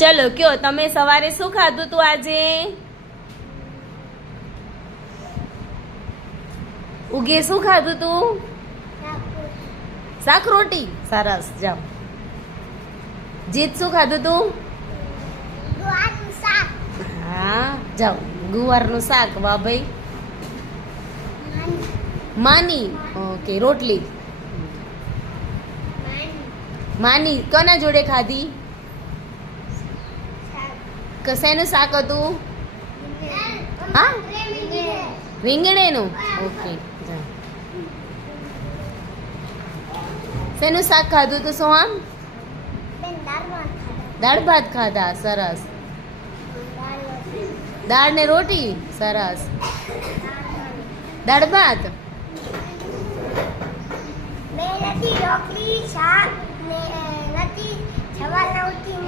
ચલો કયો તમે સવારે શું ખાધું તું આજે? ઉગે શું ખાધું તું? શાક રોટી. સરસ. જાઓ. જીત શું ખાધું તું? હા જાઓ. ગુવારનું શાક. વાહ ભાઈ. માની. ઓકે. રોટલી માની કોના જોડે ખાધી? કસાયનું શાક હતું? હા રીંગણેનું. ઓકે. શેનું શાક ખાધું તું સોહમ? દાળ ભાત ખાધા. સરસ. દાળ ને રોટી. સરસ. દાળ ભાત. રોટલી શાક ને નથી સવારના ઉઠીને